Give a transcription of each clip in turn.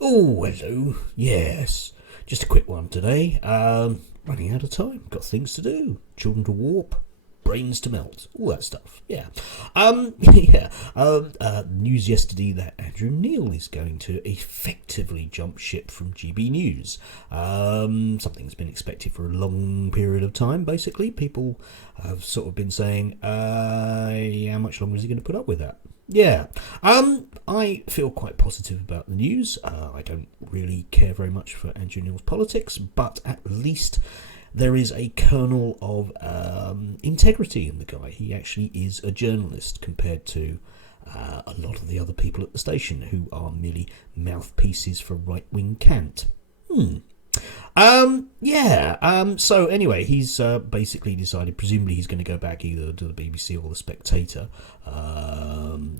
Oh, hello. Yes, just a quick one today. Running out of time. Got things to do. Children to warp. Brains to melt. All that stuff. Yeah. Yeah. News yesterday that Andrew Neil is going to effectively jump ship from GB News. Something that's been expected for a long period of time. Basically, people have sort of been saying, how much longer is he going to put up with that? Yeah. I feel quite positive about the news. I don't really care very much for Andrew Neil's politics, but at least there is a kernel of integrity in the guy. He actually is a journalist compared to a lot of the other people at the station who are merely mouthpieces for right-wing cant. So anyway, he's basically decided, presumably he's going to go back either to the BBC or the Spectator.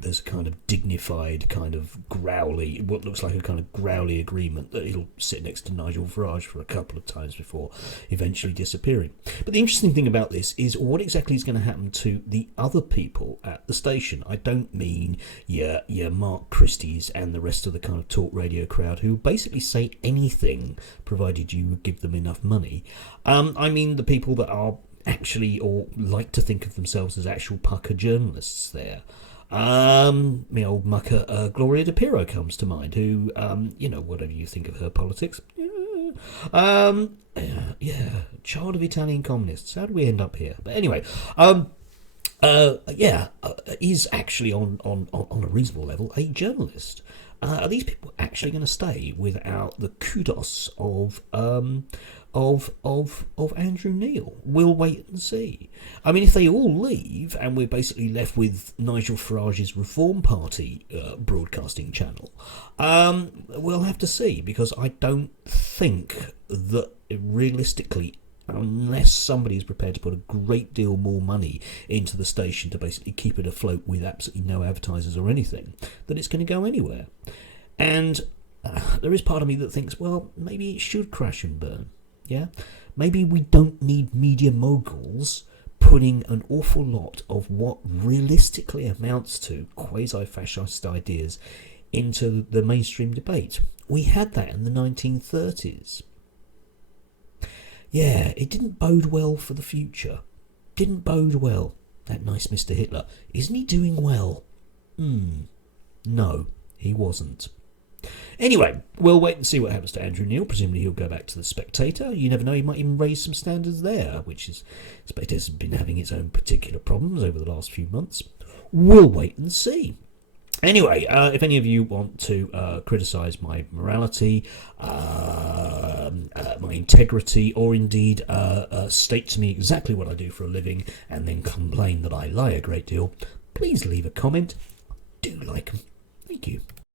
There's a kind of dignified, kind of growly, what looks like a kind of growly agreement that he'll sit next to Nigel Farage for a couple of times before eventually disappearing. But the interesting thing about this is what exactly is going to happen to the other people at the station. I don't mean your Mark Christie's and the rest of the kind of talk radio crowd who basically say anything provided you give them enough money. I mean the people that are actually, or like to think of themselves as actual pucker journalists there. My old mucker Gloria DePiro comes to mind, who, whatever you think of her politics, child of Italian communists. How do we end up here? But anyway, is actually on a reasonable level a journalist. Are these people actually going to stay without the kudos of Andrew Neil? We'll wait and see. I mean, if they all leave and we're basically left with Nigel Farage's Reform Party broadcasting channel, we'll have to see, because I don't think that realistically, unless somebody is prepared to put a great deal more money into the station to basically keep it afloat with absolutely no advertisers or anything, that it's going to go anywhere. And there is part of me that thinks, well, maybe it should crash and burn. Yeah, maybe we don't need media moguls putting an awful lot of what realistically amounts to quasi-fascist ideas into the mainstream debate. We had that in the 1930s. Yeah, it didn't bode well for the future. Didn't bode well. That nice Mr. Hitler. Isn't he doing well? No, he wasn't. Anyway, we'll wait and see what happens to Andrew Neil. Presumably he'll go back to the Spectator. You never know, he might even raise some standards there, which is, Spectator's been having its own particular problems over the last few months. We'll wait and see. Anyway, if any of you want to criticise my morality, my integrity, or indeed state to me exactly what I do for a living and then complain that I lie a great deal, please leave a comment. Do like them. Thank you.